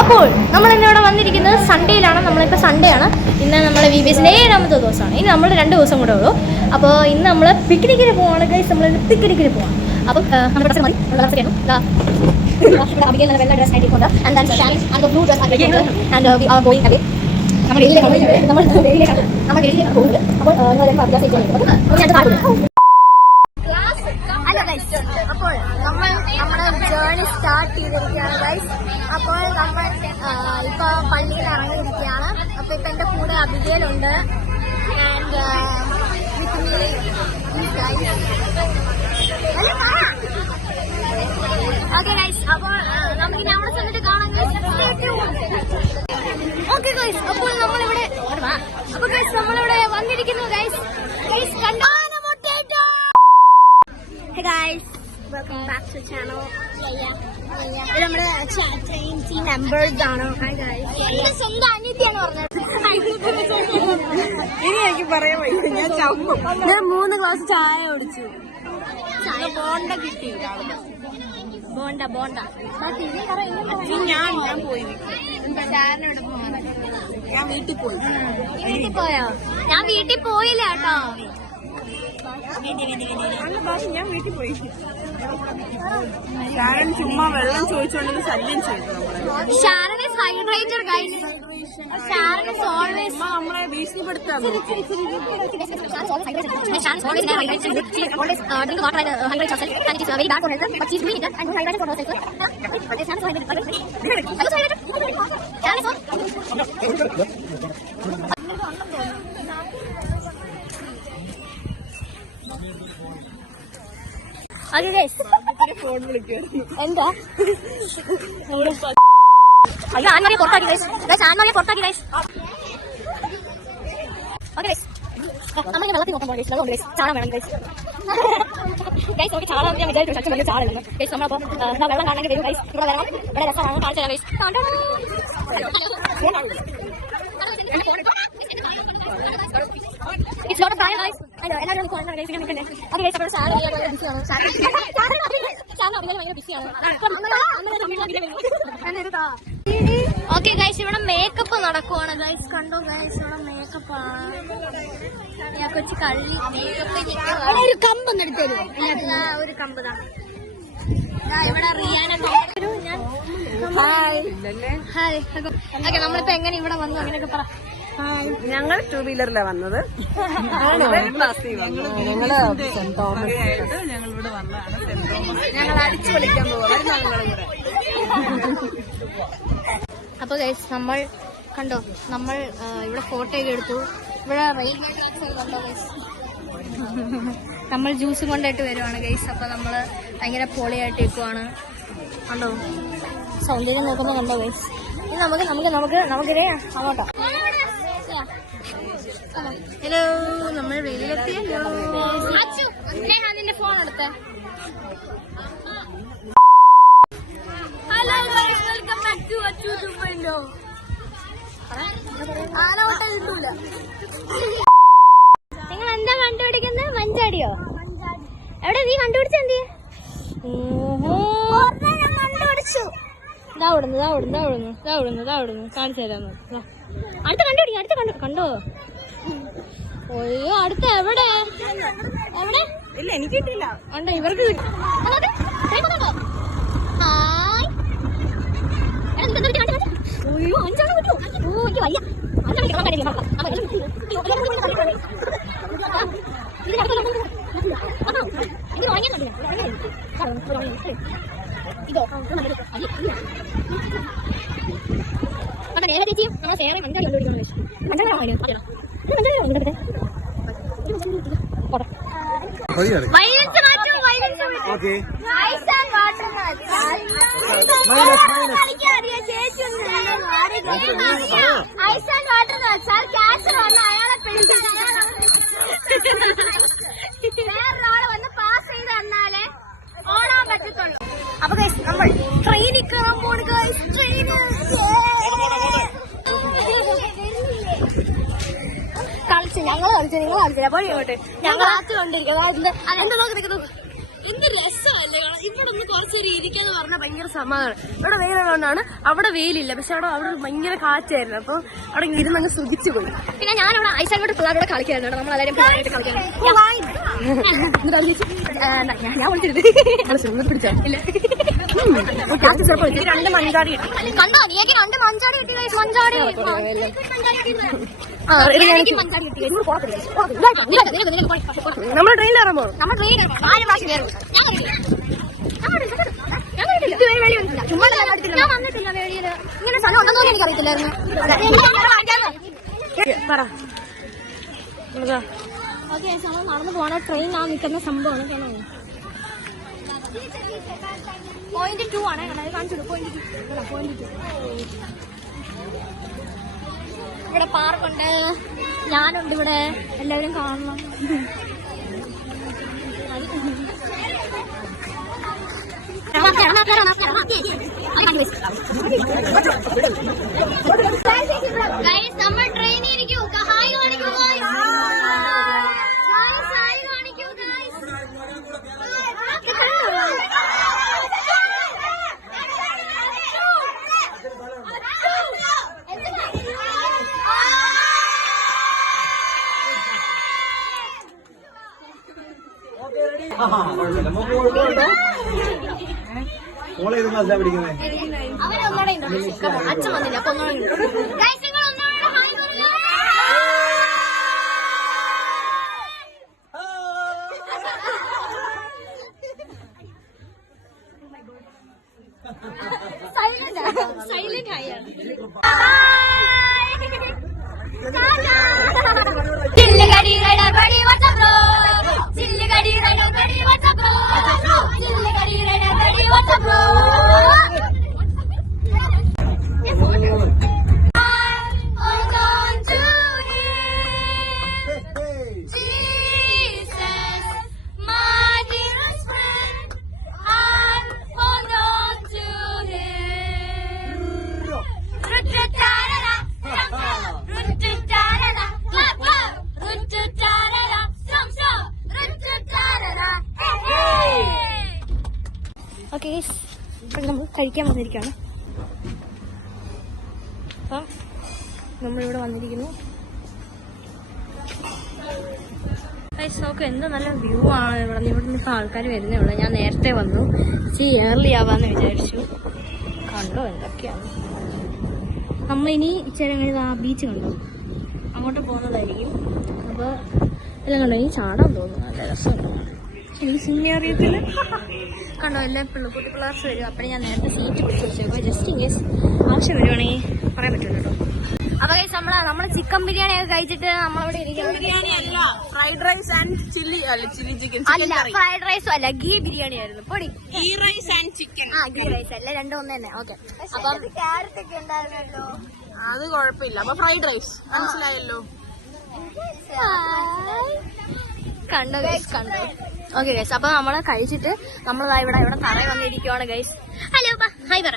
അപ്പോൾ നമ്മൾ ഇന്നിവിടെ വന്നിരിക്കുന്നത് സൺഡേയിലാണ്. നമ്മളിപ്പോൾ സൺഡേ ആണ്. ഇന്ന് നമ്മുടെ VBSന്റെ 7ാമത്തെ ദിവസമാണ്. ഇനി നമ്മൾ 2 ദിവസം കൂടെ ഉള്ളൂ. അപ്പോൾ ഇന്ന് നമ്മൾ പിക്നിക്കിന് പോവാണ് ഗൈസ്. നമ്മൾ പിക്നിക്കിന് പോവാം. അപ്പം നമ്മുടെ ഡ്രസ്സ് മതി. വെള്ള ഡ്രസ് ആയിട്ടുണ്ട്. And then challenge and blue dress ആയിട്ടുണ്ട്. And we are going away. നമ്മൾ വെളിയിലേക്ക് പോകുന്നത്. അപ്പോൾ അപ്പോൾ നമ്മൾ നമ്മുടെ ജേർണി സ്റ്റാർട്ട് ചെയ്തിരിക്കുകയാണ് ഗൈസ്. അപ്പോൾ നമ്മൾ ഇപ്പോൾ പള്ളിയിൽ ഇറങ്ങിയിരിക്കുകയാണ്. അപ്പോൾ ഇപ്പം എൻ്റെ കൂടെ അബിഗേലുണ്ട്. And okay guys. അപ്പോൾ നമുക്ക് അവിടെ ചെന്നിട്ട് കാണാൻ ഓക്കെ ഗൈസ്. അപ്പോൾ നമ്മളിവിടെ അപ്പോൾ ഗൈസ് നമ്മളിവിടെ വന്നിരിക്കുന്നു ഗൈസ്. ഗൈസ് കണ്ടോ? Hey guys, welcome back to the channel. ഇത് നമ്മുടെ ചാറ്റ് മെമ്പേഴ്സ് ആണ്. Hi guys. എന്റെ സ്വന്തം അനിയത്തിയാണ് പറഞ്ഞത്. ഇനി എനിക്ക് പറയാൻ വയ്യ. ഞാൻ 3 ഗ്ലാസ് ചായ കുടിച്ചു. ചായ ബോണ്ട കിട്ടി. ബോണ്ട ഞാൻ പോയി. ഞാൻ വീട്ടിൽ പോയി. വീട്ടിൽ പോയോ? ഞാൻ വീട്ടിൽ പോയില്ല കേട്ടോ. ഞാൻ വീട്ടിൽ പോയി. ഷാരൻ ചുമ്മാ വെള്ളം ചോദിച്ചോണ്ടെന്ന് ശല്യം ചെയ്തു. Sharon is hydrated guys. Sharon is always നമ്മളെ ഭീഷണിപ്പെടുത്താൻ. Sharon is always hydrated. She always drink water and hydrate herself. And it is very bad for health. But she is doing it and hydrated for herself. Sharon is hydrated. Sharon is okay guys. എന്താ അയ്യോ ആൻമാരിയെ പുറത്താക്കി guys. ആൻമാരിയെ പുറത്താക്കി guys. Okay guys. നമ്മളിങ്ങനെ വെള്ളത്തിൽ നോക്കാൻ പോയി guys. Guys ചാടാൻ വേണം ഗൈസ്. ഗൈസ് നമുക്ക് ചാടാൻ ഞാൻ വിചാരിച്ചു. പക്ഷേ വലിയ ചാടില്ലെന്ന് ഗൈസ്. നമ്മളപ്പോൾ വെള്ളം കാണണമെങ്കിൽ വരും ഗൈസ്. ഇവിടെ വരണം. ഇവിടെ രസമാണ്. കാണിച്ചു തരാം guys. It's not a fire guys. I know. എല്ലാവരും കോൺടാക്ട് ഗൈസ് നിൽക്കണ്ടേ. Okay guys. അപ്പോൾ ചാടാൻ ഭയങ്കര ബിസിയാണ്. ചാടാൻ ഭയങ്കര ബിസിയാണ്. Okay guys. ഇവിടെ മേക്കപ്പ് നടക്കുവാണ് ഗൈസ്. കണ്ടോ ഗൈസ്. ഇവിടെ മേക്കപ്പാണ്. ഞാൻ കൊച്ചു കള്ളി മേക്കപ്പ് ഒരു കമ്പ് എടുത്തരും. ഒരു കമ്പ് ഇവിടെ റിയാന. ഹായ്. ഓക്കെ നമ്മളിപ്പോ എങ്ങനെ ഇവിടെ വന്നു അങ്ങനെയൊക്കെ പറ. ഞങ്ങൾ 2 വീലറിലാ വന്നത്. ഞങ്ങളിവിടെ വന്നതാണ്. ഞങ്ങൾ അടിച്ചു വിളിക്കാൻ പോവാം. അപ്പൊ ഗൈസ് നമ്മൾ കണ്ടോ. നമ്മൾ ഇവിടെ ഫോട്ടോ ഒക്കെ എടുത്തു. ഇവിടെ റെയിൽവേ ട്രാക്സ് കണ്ടോ ഗൈസ്. നമ്മൾ ജ്യൂസ് കൊണ്ടായിട്ട് വരുവാണ് ഗൈസ്. അപ്പൊ നമ്മള് ഭയങ്കര പൊളിയായിട്ട് ഇരിക്കുവാണ്. കണ്ടോ സൗന്ദര്യം നോക്കുമ്പോ കണ്ടോ ഗൈസ്. ഇനി നമുക്കിതേ അങ്ങോട്ടോ. ഹലോ നമ്മൾ വെളിയിലെത്തിയല്ലോ. നിന്റെ ഫോൺ എടുത്തേ. ഹലോ വെൽക്കം ബാക്ക് ടു അച്ചൂല്ലോ. ആന ഹോട്ടൽ കിട്ടൂല. നിങ്ങൾ എന്താ കണ്ടുപിടിക്കുന്നത്? മഞ്ചാടിയോ? എവിടെ നീ കണ്ടുപിടിച്ച എന്ത്? കണ്ടുപിടിച്ചു. ഇതാവിടുന്നു കാണിച്ചു തരാന്ന്. അടുത്ത കണ്ടുപിടിക്കാം. കണ്ടോ? അയ്യോ അടുത്ത എവിടെ ഇല്ല എനിക്ക് കിട്ടില്ല. കണ്ടോ ഇവർക്ക് ഹായ്. അയ്യോ 5 കിട്ടും. ഓ എനിക്ക് വയ്യ. 5 കിട്ടാൻ കാര്യമില്ല. ഇതോ നേരെ ചേച്ചി നമ്മളെ ഫേറെ മഞ്ചാടി കണ്ടുപിടിക്കണം. വേറൊരാള് വന്ന് പാസ് ചെയ്ത് തന്നാലേ ഓടാൻ പറ്റത്തുള്ളൂ. അപ്പൊ ഗൈസ് നമ്മൾ ട്രെയിനിൽ കയറാൻ പോണ് ഗൈസ്. ട്രെയിന് ഞങ്ങൾ കളിച്ചില്ല. പോയി ഇങ്ങോട്ട് ഞങ്ങൾ ആറ്റ് കൊണ്ടിരിക്കുന്നത്. എന്താ നോക്കി നിൽക്കുന്നു. എന്ത് രസമല്ലേ കാണാൻ. ഇവിടെ ഇവിടെ ഒന്ന് കുറച്ചൊരു ഇരിക്കാന്ന് പറഞ്ഞാൽ ഭയങ്കര സമാധാനം. ഇവിടെ വെയിലുള്ളതുകൊണ്ടാണ്. അവിടെ വെയിലില്ല, പക്ഷെ അവിടെ ഭയങ്കര കാറ്റായിരുന്നു. അപ്പൊ അവിടെ ഇരുന്ന് അങ്ങ് സുഖിച്ചു പോയി. പിന്നെ ഞാനവിടെ ഐസാനോട് പിള്ളേരോട് കളിക്കായിരുന്നു. നമ്മളെല്ലാവരും പിള്ളേരായിട്ട് കളിക്കായിരുന്നു. ഞാൻ വിളിച്ചിരുന്നു പിടിച്ചോ ഇല്ല. രണ്ട് മഞ്ചാടി കിട്ടി. കണ്ടോ നീക്ക് 2 മഞ്ചാടി കിട്ടി. മഞ്ചാടി നമ്മൾ ട്രെയിനിൽ ഇറങ്ങാൻ പോകും. നമ്മൾ ട്രെയിൻ ആരും പ്രാവശ്യം കയറും. ഞാൻ വന്നിട്ടില്ല വേളിയില്. ഇങ്ങനെ സ്ഥലം ഉണ്ടെന്നോന്നും എനിക്കറിയത്തില്ലായിരുന്നു. പറ ഓക്കെ, നമ്മൾ നടന്നു പോണ ട്രെയിൻ ആ നിൽക്കുന്ന സംഭവമാണ്. പോയിന്റ് 2 ആണ്. കാണിച്ചു പോയിന്റ് 2. ഇവിടെ പാർക്കുണ്ട്, ഞാനുണ്ട് ഇവിടെ, എല്ലാവരും കാണണം. നമ്മൾ ട്രെയിനിൽ ഇരിക്കൂ. ഹായ് കാണിക്കൂ. മോളേത് ക്ലാസ്സിലാണ് പഠിക്കുന്നത്? അച്ഛൻ വന്നില്ല അപ്പൊ സൈലന്റ് ആയാണ്. ചില്ലുകടി റൈഡർ ബഡി വാട്സ്ആപ്പ് ബ്രോ. ചില്ലുകടി റൈഡർ ബഡി വാട്സ്ആപ്പ് ബ്രോ. ചില്ലുകടി rider buddy WhatsApp bro. Okay, നമ്മൾ കഴിക്കാൻ വന്നിരിക്കുകയാണ്. അപ്പം നമ്മളിവിടെ വന്നിരിക്കുന്നു. നോക്ക് എന്ത് നല്ല വ്യൂ ആണ് ഇവിടെ. നിന്ന് ഇപ്പം ആൾക്കാർ വരുന്നേ ഉള്ളൂ. ഞാൻ നേരത്തെ വന്നു, ഇച്ചിരി ഏർലി ആവാന്ന് വിചാരിച്ചു. കണ്ടോ എന്തൊക്കെയാണ്. നമ്മളിനി ഇച്ചിരി കഴിഞ്ഞ് ആ ബീച്ച് കണ്ടോ, അങ്ങോട്ട് പോകുന്നതായിരിക്കും. അപ്പോൾ എല്ലാം കണ്ടോ, ഇനി ചാടാൻ തോന്നുന്നു. നല്ല രസമുണ്ട്. എനിക്ക് സിനിമ അറിയത്തില്ല. കണ്ടോ എല്ലാം കുട്ടി പിള്ളേർസ് വരും. അപ്പോൾ ഞാൻ നേരത്തെ സീറ്റ് പിടിച്ച് വെച്ചേക്കോ, ജസ്റ്റ് ഇൻ കേസ് ആവശ്യം വരുവാണെങ്കിൽ പറയാൻ പറ്റുമല്ലോ കേട്ടോ. അപ്പോൾ നമ്മൾ ചിക്കൻ ബിരിയാണി ഒക്കെ കഴിച്ചിട്ട് നമ്മളവിടെ ബിരിയാണി അല്ല, fried rice and chilli chicken. അല്ല, ഫ്രൈഡ് റൈസും അല്ല, ഗീ ബിരിയാണി ആയിരുന്നു. പൊടി ghee rice and chicken. Ghee rice അല്ല, രണ്ടും ഒന്ന് തന്നെ. ഓക്കെ, അപ്പം ക്യാരറ്റ് ഒക്കെ ഉണ്ടായിരുന്നല്ലോ. അത് കുഴപ്പമില്ല. അപ്പൊ ഫ്രൈഡ് റൈസ് മനസ്സിലായല്ലോ. കണ്ടോ ഗൈസ്, കണ്ടോ. ഓക്കെ ഗൈസ്, അപ്പൊ നമ്മള് കഴിച്ചിട്ട് നമ്മളിതാ ഇവിടെ തറയിൽ വന്നിരിക്കുവാണ് ഗൈസ്. ഹലോ, ഹായ് പറ.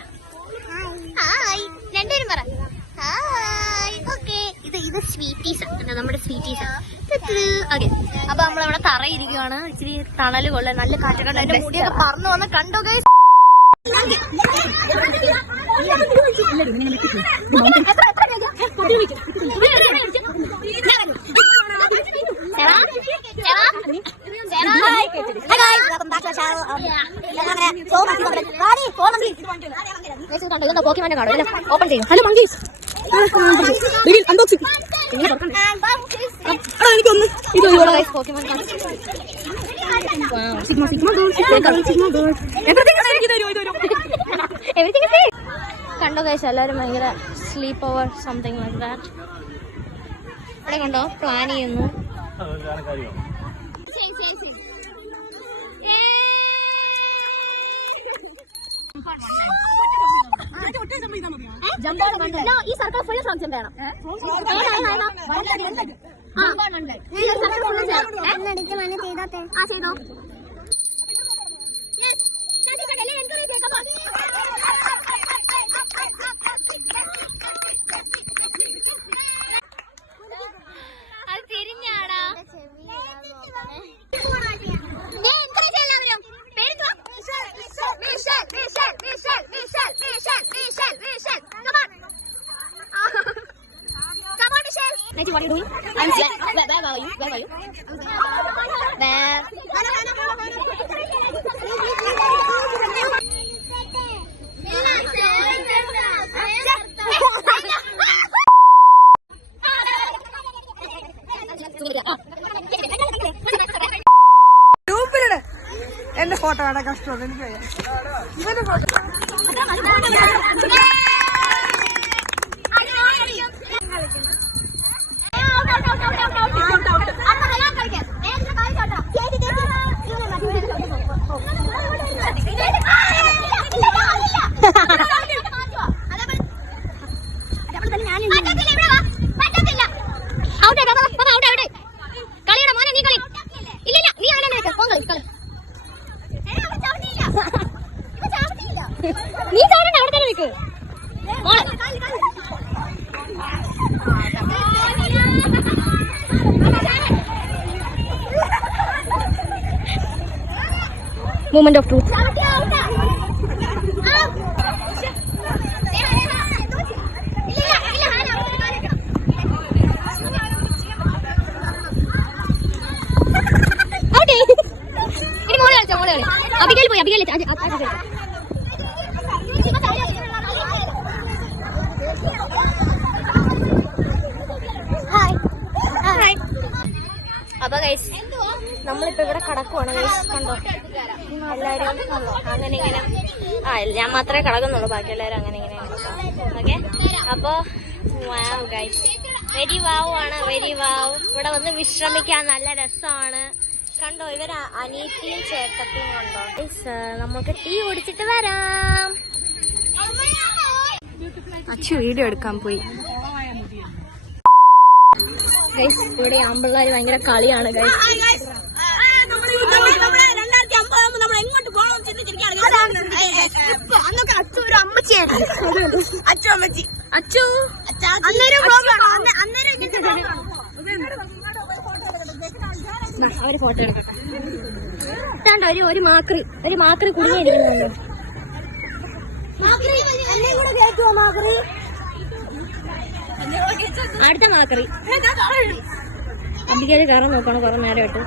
ഹായ്, രണ്ടുപേരും പറ ഹായ്. ഓക്കെ, ഇത് സ്വീറ്റീസ് ആണ്, നമ്മുടെ സ്വീറ്റീസ്. ഓക്കെ, അപ്പൊ നമ്മളിവിടെ തറയിരിക്കുവാണ്. ഇച്ചിരി തണല് കൊള്ളാൻ, നല്ല കാറ്റൊക്കെ. എന്റെ മുടിയൊക്കെ പറന്നു വന്ന് കണ്ടോ ഗൈസ്. പോക്കിമാന്റെ കാണും ഓപ്പൺ ചെയ്യും. Hello monkeys, unboxing. എനിക്കൊന്ന് പോക്കിമാൻ കണ്ടോ ഗൈസ്. എല്ലാവരും ഭയങ്കര sleep over something like that. ഇവിടെ കണ്ടോ പ്ലാൻ ചെയ്യുന്നു. ഈ സർക്കിൾ ഫുൾ ഫ്രണ്ട്സ് വേണം. ചെയ്തോ. അത് തിരിഞ്ഞാടാ. Neti, what are you doing? I'm sick. Where are you? Where are you? Where? ഗ്രൂപ്പിലിട് എന്റെ ഫോട്ടോ വേണം. കഷ്ടമാണ് എനിക്ക്. ഇവന്റെ ഫോട്ടോ നീ ചാടണ്ട, അവിടെ തന്നെ നിൽക്ക്. Moment of truth. ഇനി മോളെ കളിച്ചോ, മോളെ കളി. അബികയിൽ പോയി, അബികയിൽ അപ്പൊ ഗൈസ് നമ്മളിപ്പോ ഇവിടെ കടക്കുവാണ് ഗൈസ്. കണ്ടോ എല്ലാരും അങ്ങനെ ഇങ്ങനെ. ഞാൻ മാത്രമേ കടക്കുന്നുള്ളൂ, ബാക്കി എല്ലാവരും അങ്ങനെ ഇങ്ങനെ. ഓക്കെ, അപ്പൊ വാവ് ഗൈസ്, വെരി വാവ് ആണ്, വെരി വാവ്. ഇവിടെ വന്ന് വിശ്രമിക്കാൻ നല്ല രസമാണ്. കണ്ടോ ഇവര് അനീത്തിയും ചേട്ടത്തിയും കണ്ടോ ഗൈസ്. നമുക്ക് ടീ കുടിച്ചിട്ട് വരാം. അച്ഛൻ വീഡിയോ എടുക്കാൻ പോയി. ഗൈസ് ഇവിടെ ആമ്പിള്ളേര് ഭയങ്കര കളിയാണ് ഗൈസ്. അവര് ഫോട്ടോ എടുക്കട്ടെ. ഒരു മാക്രി കുടുങ്ങിയിരിക്കുന്നുണ്ട്. അടുത്ത മാക്രി അധികം കയറാൻ നോക്കണം കുറെ നേരമായിട്ട്.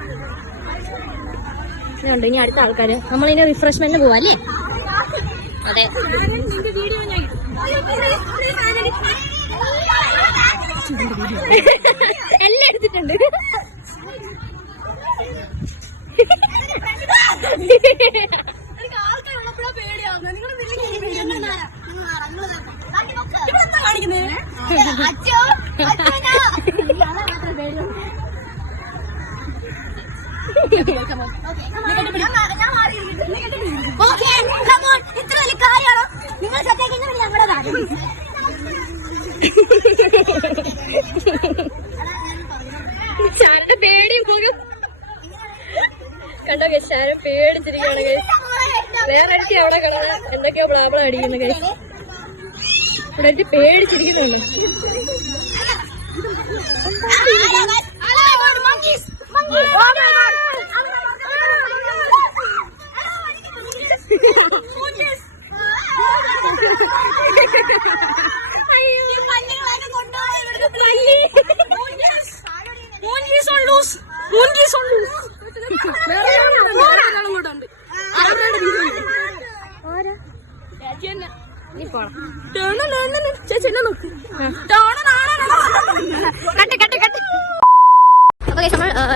ഉണ്ട് ഇനി അടുത്ത ആൾക്കാര്. നമ്മളിനി റിഫ്രഷ്മെന്റിന് പോവാ അല്ലേ? അതെ. എല്ലാം എടുത്തിട്ടുണ്ട്. ഇത്ര വലിയ കാര്യമാണോ നിങ്ങൾ? ശാരന്റെ പേടിയും പോകും കണ്ടോ ഗൈസ്. ശാരൻ പേടിച്ചിരിക്കുകയാണ് ഗൈസ്. വേറെ അടിച്ച് അവിടെ കിടന്ന് എന്തൊക്കെയോ ബ്ലാബിള അടിക്കുന്നു ഗൈസ്. ഇവിടെ അടിച്ച് പേടിച്ചിരിക്കുന്നുണ്ട്. അപ്പൊ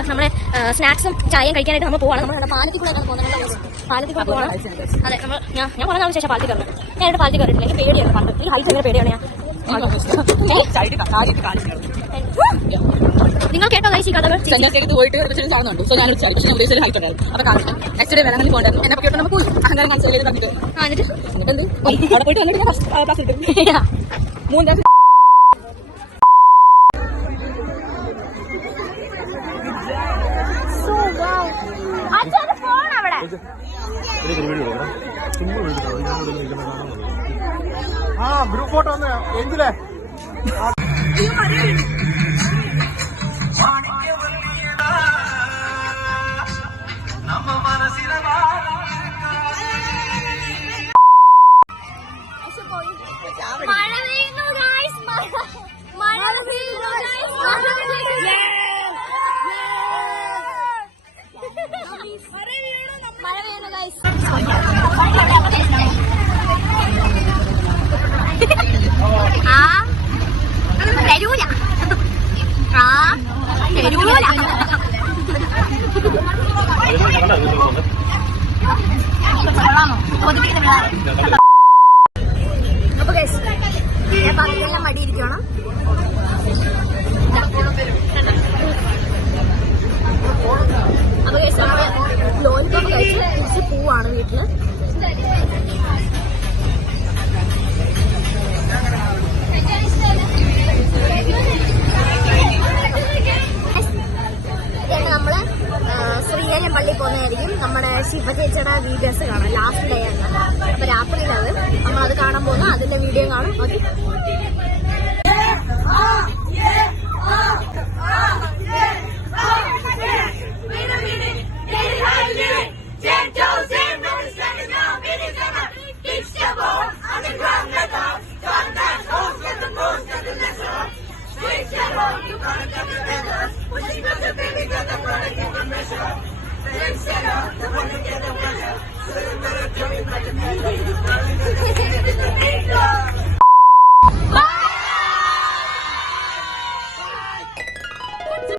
നമ്മളെ സ്നാക്സും ചായയും കഴിക്കാനായിട്ട് നമ്മൾ പോവാണ്. നമ്മൾ പാലത്തിൽ കൂടെ പോകുന്നത്. പാലത്തിൽ കൂടെ പോകണം. അതെ, നമ്മൾ ഞാൻ പറഞ്ഞ ശേഷം പാലത്തിൽ കയറണം. ഞാൻ ഇവിടെ പാലത്തിൽ കയറിയിട്ടില്ല. എനിക്ക് പേടിയാണ് പണ്ട്. ഈ ഹൈറ്റ് എങ്ങനെ പേടിയാണ് ഞാൻ. നിങ്ങൾ കേട്ടോ ഗൈസ് ഈ കഥകൾ? പോയിട്ട് കാണുന്നുണ്ട്. സോ ഞാൻ ഉദ്ദേശിച്ച ഹൈറ്റ് ഉണ്ടായിരുന്നു. അപ്പൊ കാണുന്നു. നെക്സ്റ്റ് ഡേ വേണമെങ്കിൽ പോകണ്ടായിരുന്നു. എന്നെ കേട്ടോ നമുക്ക് അഹങ്കാരം കാണിച്ചു കണ്ടിട്ട് അവിടെ പോയിട്ട് വന്നിട്ട് ഞാൻ ക്ലാസ് കിട്ടും. 3 ഗ്രൂപ്പ് ഫോട്ടോ ഒന്ന് എങ്കിലേ മഴ പെയ്യുന്നു ഗൈസ്. മഴ പെയ്യുന്നു ഗൈസ്. അപ്പൊ ഗൈസ് ഞാൻ പറഞ്ഞെല്ലാം മടിയിരിക്കണം. അപ്പൊ ഗൈസ് നമ്മള് ലോലിപോപ്പ് കഴിച്ച് തിരിച്ച് പോവാണ് വീട്ടില്. നമ്മള് ശ്രീകാര്യം പള്ളി പോകുന്നതായിരിക്കും. നമ്മുടെ ശിവചേച്ചിയുടെ വീഡിയോസ് കാണാം. ലാസ്റ്റ് ഡേ ആണ്. അപ്പൊ രാത്രിയിലത് നമ്മളത് കാണാൻ പോകുന്നു. അതിന്റെ വീഡിയോ കാണും. ഓക്കെ. Hey!